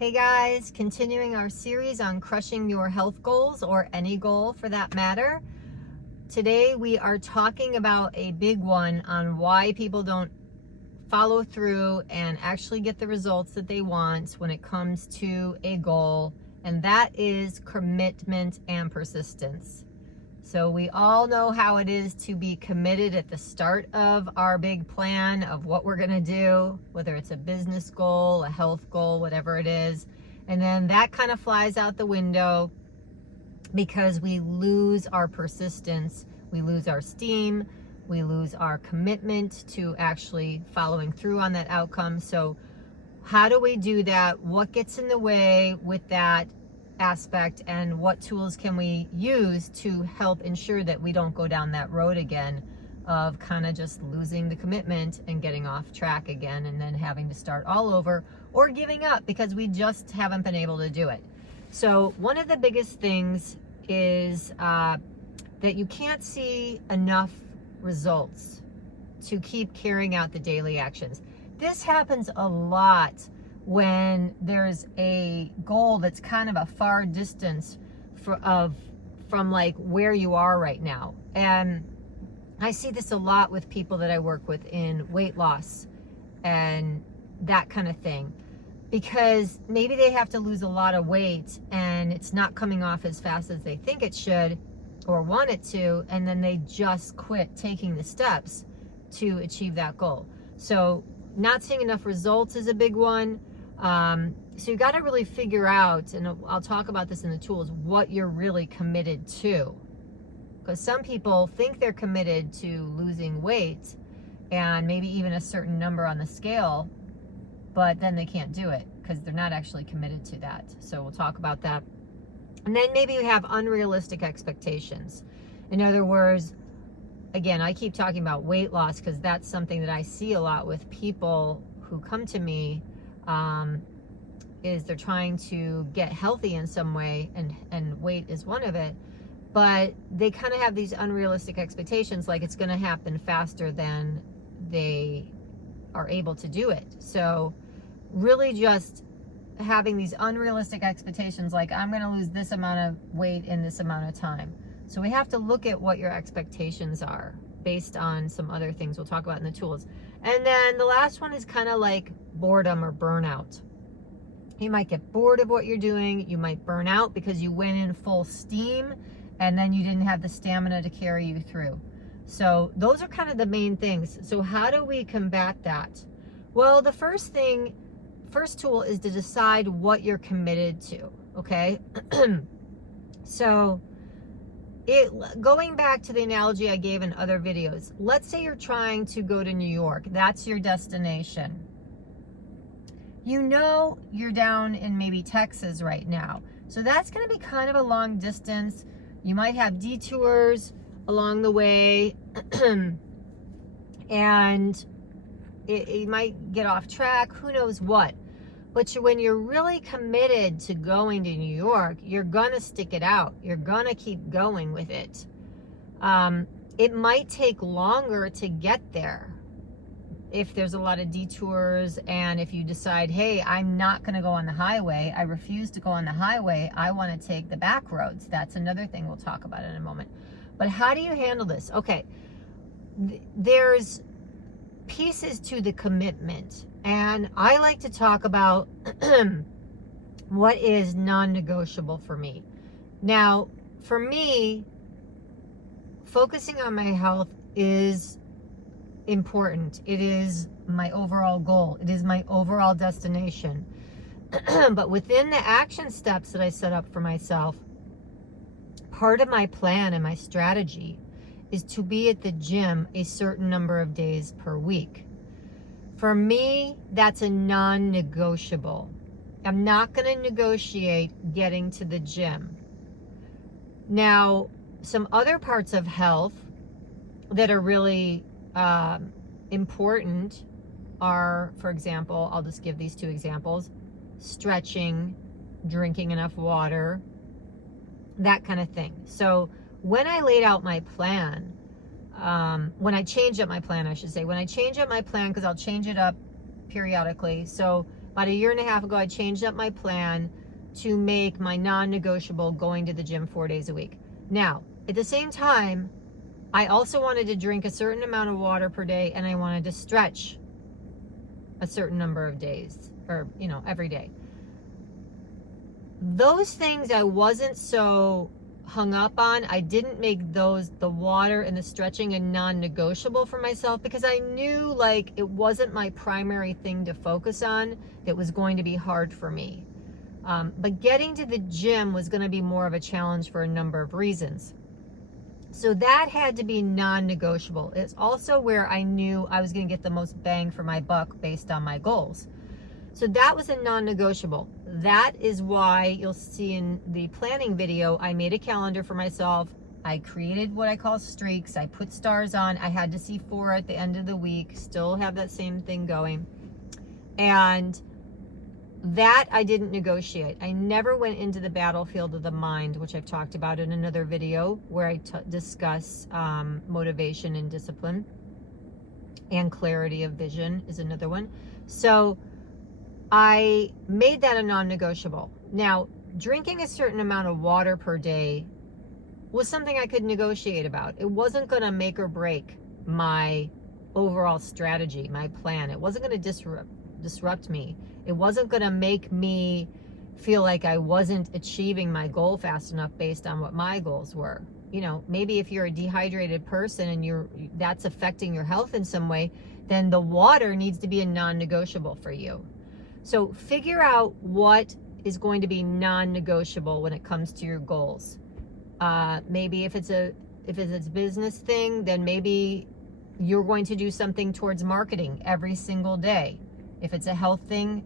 Hey guys, continuing our series on crushing your health goals, or any goal for that matter. Today we are talking about a big one on why people don't follow through and actually get the results that they want when it comes to a goal, and that is commitment and persistence. So we all know how it is to be committed at the start of our big plan of what we're going to do, whether it's a business goal, a health goal, whatever it is. And then that kind of flies out the window because we lose our persistence, we lose our steam, we lose our commitment to actually following through on that outcome. So how do we do that? What gets in the way with that aspect, and what tools can we use to help ensure that we don't go down that road again of kind of just losing the commitment and getting off track again, and then having to start all over or giving up because we just haven't been able to do it. So one of the biggest things is that you can't see enough results to keep carrying out the daily actions. This happens a lot when there's a goal that's kind of a far distance from like where you are right now. And I see this a lot with people that I work with in weight loss and that kind of thing, because maybe they have to lose a lot of weight and it's not coming off as fast as they think it should or want it to, and then they just quit taking the steps to achieve that goal. So not seeing enough results is a big one. So you got to really figure out, and I'll talk about this in the tools, what you're really committed to. Because some people think they're committed to losing weight and maybe even a certain number on the scale, but then they can't do it because they're not actually committed to that. So we'll talk about that. And then maybe you have unrealistic expectations. In other words, again, I keep talking about weight loss because that's something that I see a lot with people who come to me. Is they're trying to get healthy in some way, and weight is one of it, but they kind of have these unrealistic expectations, like it's going to happen faster than they are able to do it. So really just having these unrealistic expectations, like I'm going to lose this amount of weight in this amount of time. So we have to look at what your expectations are based on some other things we'll talk about in the tools. And then the last one is kind of like boredom or burnout. You might get bored of what you're doing. You might burn out because you went in full steam and then you didn't have the stamina to carry you through. So those are kind of the main things. So how do we combat that? Well, the first tool is to decide what you're committed to, okay? So going back to the analogy I gave in other videos, let's say you're trying to go to New York. That's your destination. You know you're down in maybe Texas right now. So that's going to be kind of a long distance. You might have detours along the way and you might get off track, who knows what. But when you're really committed to going to New York, you're going to stick it out. You're going to keep going with it. It might take longer to get there if there's a lot of detours, and if you decide, hey, I'm not going to go on the highway. I refuse to go on the highway. I want to take the back roads. That's another thing we'll talk about in a moment. But how do you handle this? Okay, there's pieces to the commitment. And I like to talk about what is non-negotiable for me. Now, for me, focusing on my health is important. It is my overall goal. It is my overall destination. But within the action steps that I set up for myself, part of my plan and my strategy is to be at the gym a certain number of days per week. For me, that's a non-negotiable. I'm not going to negotiate getting to the gym. Now, some other parts of health that are really important are, for example, I'll just give these two examples: stretching, drinking enough water, that kind of thing. So when I laid out my plan, when I changed up my plan, I should say, when I change up my plan, because I'll change it up periodically. So About a year and a half ago, I changed up my plan to make my non-negotiable going to the gym 4 days a week. Now, at the same time, I also wanted to drink a certain amount of water per day, and I wanted to stretch a certain number of days, or, you know, every day. Those things I wasn't so hung up on. I didn't make those, the water and the stretching, a non-negotiable for myself, because I knew like it wasn't my primary thing to focus on. That was going to be hard for me. But getting to the gym was going to be more of a challenge for a number of reasons. So that had to be non-negotiable. It's also where I knew I was going to get the most bang for my buck based on my goals. So that was a non-negotiable. That is why you'll see in the planning video, I made a calendar for myself. I created what I call streaks. I put stars on. I had to see 4 at the end of the week, still have that same thing going. And that I didn't negotiate. I never went into the battlefield of the mind, which I've talked about in another video where I discuss motivation and discipline, and clarity of vision is another one. So I made that a non-negotiable. Now, drinking a certain amount of water per day was something I could negotiate about. It wasn't going to make or break my overall strategy, my plan. It wasn't going to disrupt me. It wasn't going to make me feel like I wasn't achieving my goal fast enough based on what my goals were. You know, maybe if you're a dehydrated person and that's affecting your health in some way, then the water needs to be a non-negotiable for you. So figure out what is going to be non-negotiable when it comes to your goals. Maybe if it's a business thing, then maybe you're going to do something towards marketing every single day. If it's a health thing,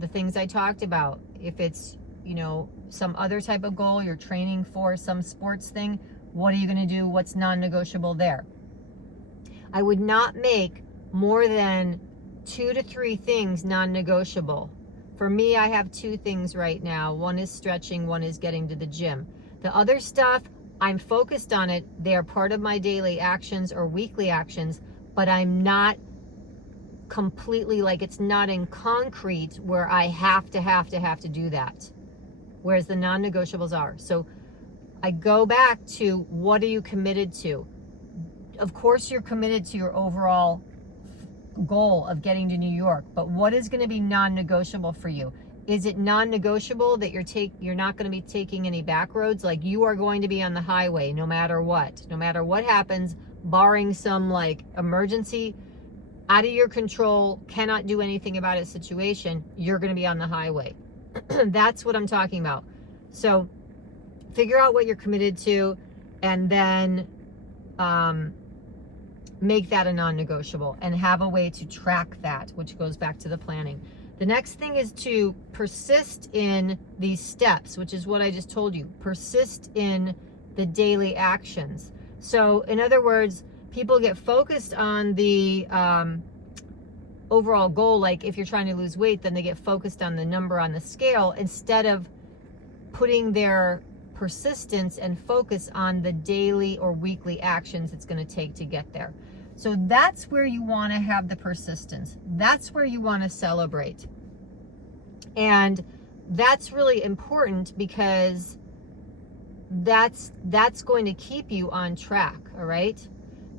the things I talked about. If it's, you know, some other type of goal, you're training for some sports thing, what are you going to do? What's non-negotiable there? I would not make more than 2 to 3 things non-negotiable. For me, I have 2 things right now. One is stretching, one is getting to the gym. The other stuff, I'm focused on it. They are part of my daily actions or weekly actions, but I'm not completely, like, it's not in concrete where I have to do that. Whereas the non-negotiables are. So I go back to, what are you committed to? Of course, you're committed to your overall goal of getting to New York, but what is going to be non-negotiable for you? Is it non-negotiable that you're not going to be taking any back roads? Like, you are going to be on the highway no matter what happens, barring some like emergency, out of your control, cannot do anything about a situation, you're going to be on the highway. That's what I'm talking about. So figure out what you're committed to, and then make that a non-negotiable and have a way to track that, which goes back to the planning. The next thing is to persist in these steps, which is what I just told you. Persist in the daily actions. So in other words, people get focused on the overall goal. Like if you're trying to lose weight, then they get focused on the number on the scale instead of putting their persistence and focus on the daily or weekly actions it's going to take to get there. So that's where you want to have the persistence. That's where you want to celebrate. And that's really important because that's going to keep you on track, all right?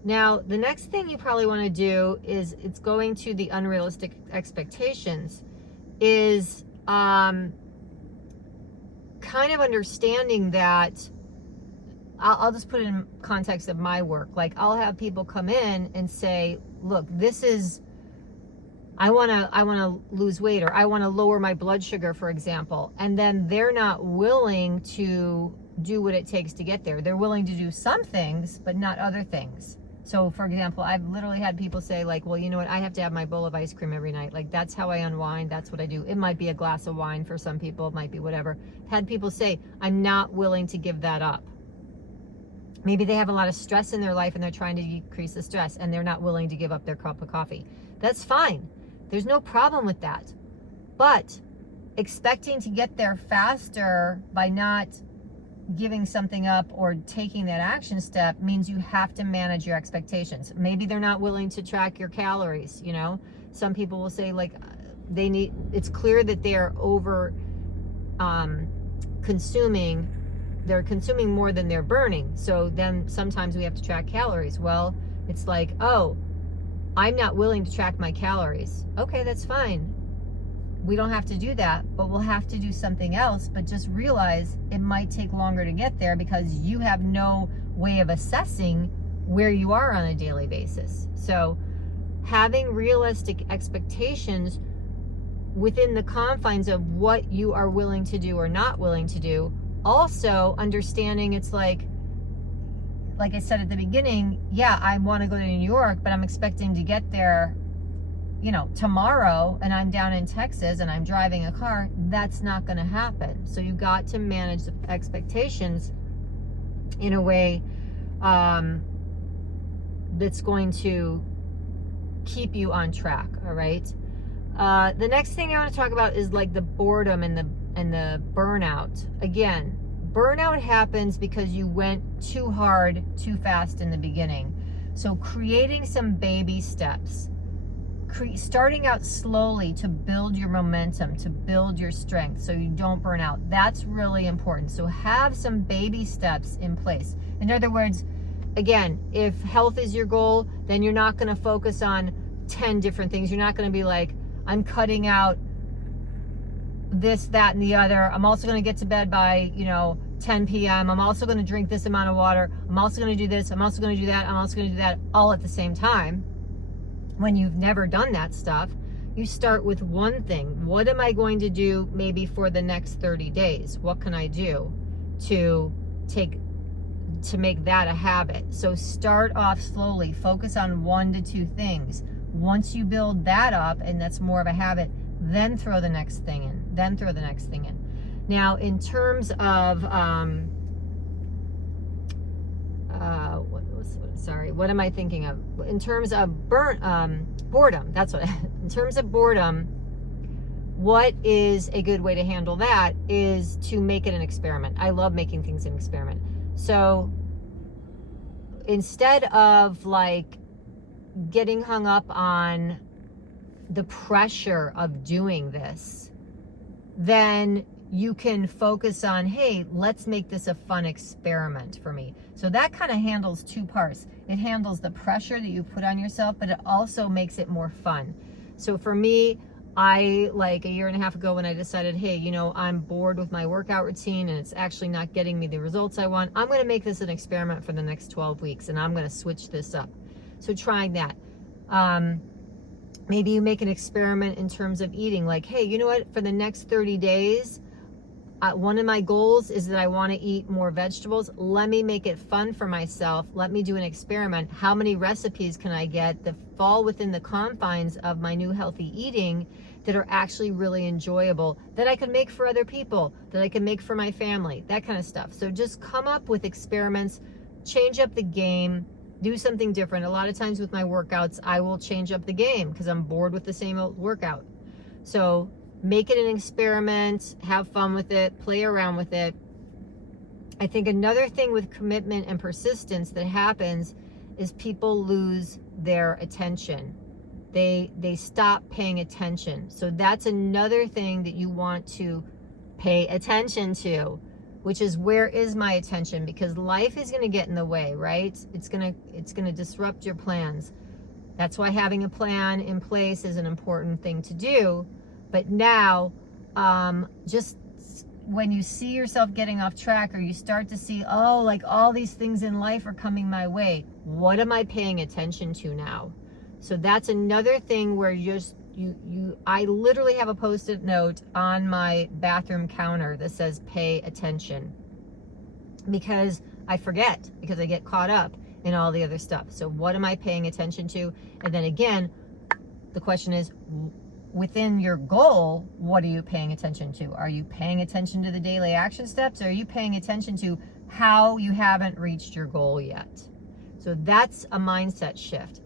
Now, the next thing you probably want to do is, it's going to the unrealistic expectations, is kind of understanding that, I'll just put it in context of my work. Like, I'll have people come in and say, look, this is, I want to lose weight, or I want to lower my blood sugar, for example. And then they're not willing to do what it takes to get there. They're willing to do some things, but not other things. So for example, I've literally had people say like, well, you know what? I have to have my bowl of ice cream every night. Like, that's how I unwind. That's what I do. It might be a glass of wine for some people. It might be whatever. Had people say, I'm not willing to give that up. Maybe they have a lot of stress in their life and they're trying to decrease the stress and they're not willing to give up their cup of coffee. That's fine. There's no problem with that. But expecting to get there faster by not giving something up or taking that action step means you have to manage your expectations. Maybe they're not willing to track your calories, you know. Some people will say, like, it's clear that they are over consuming. They're consuming more than they're burning. So then sometimes we have to track calories. Well, it's like, oh, I'm not willing to track my calories. Okay, that's fine. We don't have to do that, but we'll have to do something else. But just realize it might take longer to get there because you have no way of assessing where you are on a daily basis. So having realistic expectations within the confines of what you are willing to do or not willing to do. Also understanding it's like I said at the beginning, yeah, I want to go to New York, but I'm expecting to get there, tomorrow, and I'm down in Texas and I'm driving a car. That's not going to happen. So you got to manage the expectations in a way that's going to keep you on track. All right. The next thing I want to talk about is like the boredom and the burnout. Again, burnout happens because you went too hard, too fast in the beginning. So creating some baby steps, starting out slowly to build your momentum, to build your strength so you don't burn out. That's really important. So have some baby steps in place. In other words, again, if health is your goal, then you're not going to focus on 10 different things. You're not going to be like, I'm cutting out this, that, and the other. I'm also going to get to bed by, 10 p.m. I'm also going to drink this amount of water. I'm also going to do this. I'm also going to do that. I'm also going to do that all at the same time. When you've never done that stuff, you start with one thing. What am I going to do maybe for the next 30 days? What can I do to make that a habit? So start off slowly. Focus on 1 to 2 things. Once you build that up and that's more of a habit, then throw the next thing in. Now, in terms of, what am I thinking of? In terms of boredom, in terms of boredom, what is a good way to handle that is to make it an experiment. I love making things an experiment. So instead of like getting hung up on the pressure of doing this, then you can focus on, hey, let's make this a fun experiment for me. So that kind of handles 2 parts. It handles the pressure that you put on yourself, but it also makes it more fun. So for me, I, like a year and a half ago when I decided, hey, I'm bored with my workout routine and it's actually not getting me the results I want, I'm going to make this an experiment for the next 12 weeks and I'm going to switch this up. So trying that. Maybe you make an experiment in terms of eating, like, hey, you know what, for the next 30 days, one of my goals is that I want to eat more vegetables. Let me make it fun for myself. Let me do an experiment. How many recipes can I get that fall within the confines of my new healthy eating that are actually really enjoyable, that I can make for other people, that I can make for my family, that kind of stuff. So just come up with experiments, change up the game, do something different. A lot of times with my workouts, I will change up the game because I'm bored with the same old workout. So make it an experiment, have fun with it, play around with it. I think another thing with commitment and persistence that happens is people lose their attention. They stop paying attention. So that's another thing that you want to pay attention to, which is, where is my attention? Because life is going to get in the way, right? It's going to disrupt your plans. That's why having a plan in place is an important thing to do. But now, just when you see yourself getting off track, or you start to see, oh, like all these things in life are coming my way, what am I paying attention to now? So that's another thing where I literally have a Post-it note on my bathroom counter that says pay attention, because I forget, because I get caught up in all the other stuff. So what am I paying attention to? And then again, the question is, within your goal, what are you paying attention to? Are you paying attention to the daily action steps? Or are you paying attention to how you haven't reached your goal yet? So that's a mindset shift.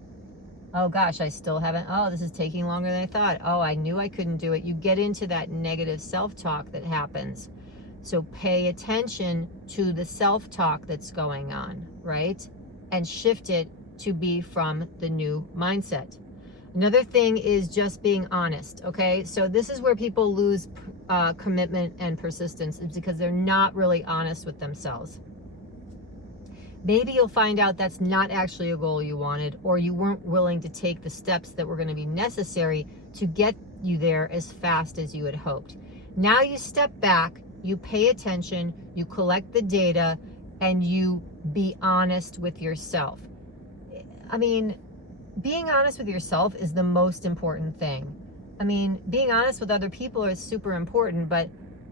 Oh gosh, I still haven't. Oh, this is taking longer than I thought. Oh, I knew I couldn't do it. You get into that negative self-talk that happens. So pay attention to the self-talk that's going on, right? And shift it to be from the new mindset. Another thing is just being honest, okay? So this is where people lose commitment and persistence, is because they're not really honest with themselves. Maybe you'll find out that's not actually a goal you wanted, or you weren't willing to take the steps that were going to be necessary to get you there as fast as you had hoped. Now you step back, you pay attention, you collect the data, and you be honest with yourself. I mean, being honest with yourself is the most important thing. I mean, being honest with other people is super important, but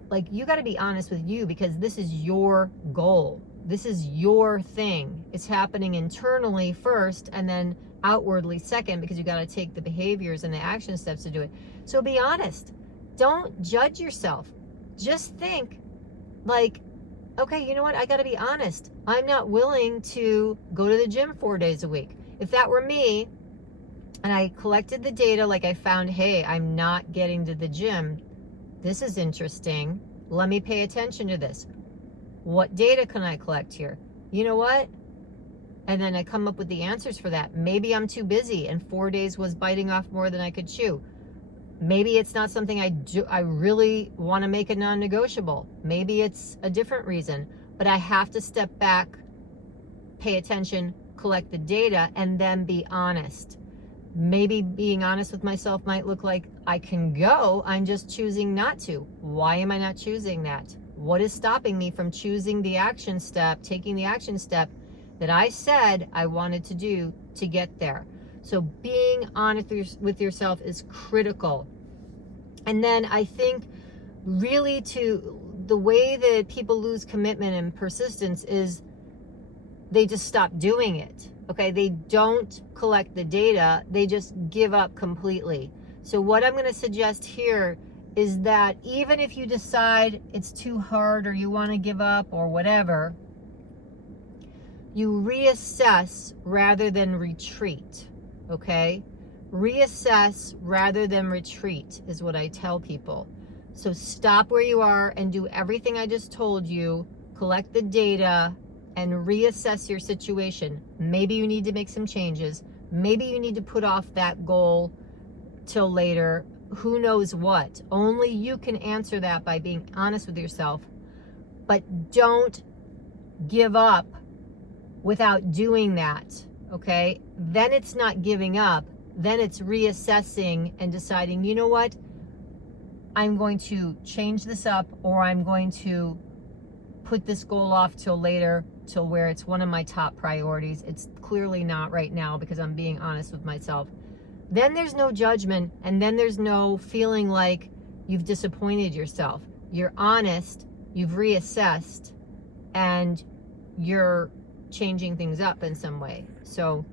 like, you got to be honest with you, because this is your goal. This is your thing. It's happening internally first and then outwardly second, because you got to take the behaviors and the action steps to do it. So be honest. Don't judge yourself. Just think like, okay, you know what? I got to be honest. I'm not willing to go to the gym 4 days a week. If that were me and I collected the data, like I found, hey, I'm not getting to the gym. This is interesting. Let me pay attention to this. What data can I collect here? You know what? And then I come up with the answers for that. Maybe I'm too busy and 4 days was biting off more than I could chew. Maybe it's not something I really want to make a non-negotiable. Maybe it's a different reason, but I have to step back, pay attention, collect the data, and then be honest. Maybe being honest with myself might look like I can go, I'm just choosing not to. Why am I not choosing that? What is stopping me from choosing the action step, taking the action step that I said I wanted to do to get there? So being honest with yourself is critical. And then I think really the way that people lose commitment and persistence is they just stop doing it. Okay, they don't collect the data, they just give up completely. So what I'm going to suggest here is that even if you decide it's too hard or you want to give up or whatever, you reassess rather than retreat. Okay, reassess rather than retreat is what I tell people. So stop where you are and do everything I just told you, collect the data, and reassess your situation. Maybe you need to make some changes. Maybe you need to put off that goal till later. Who knows what? Only you can answer that by being honest with yourself. But don't give up without doing that, okay? Then it's not giving up. Then it's reassessing and deciding, you know what? I'm going to change this up, or I'm going to put this goal off till later, till where it's one of my top priorities. It's clearly not right now because I'm being honest with myself. Then there's no judgment, and then there's no feeling like you've disappointed yourself. You're honest, you've reassessed, and you're changing things up in some way. So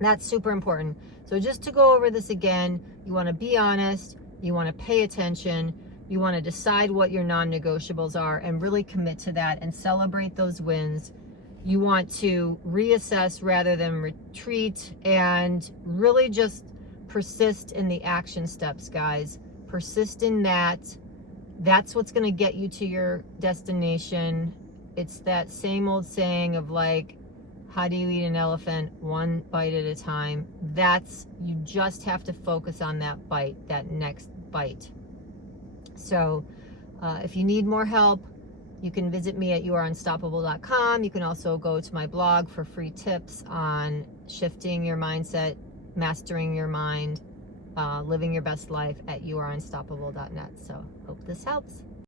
that's super important. So just to go over this again, you want to be honest, you want to pay attention, you want to decide what your non-negotiables are and really commit to that and celebrate those wins. You want to reassess rather than retreat, and really just persist in the action steps, guys. Persist in that. That's what's going to get you to your destination. It's that same old saying of like, how do you eat an elephant? One bite at a time. You just have to focus on that bite, that next bite. So if you need more help, you can visit me at youareunstoppable.com. You can also go to my blog for free tips on shifting your mindset, mastering your mind, living your best life at youareunstoppable.net. So hope this helps.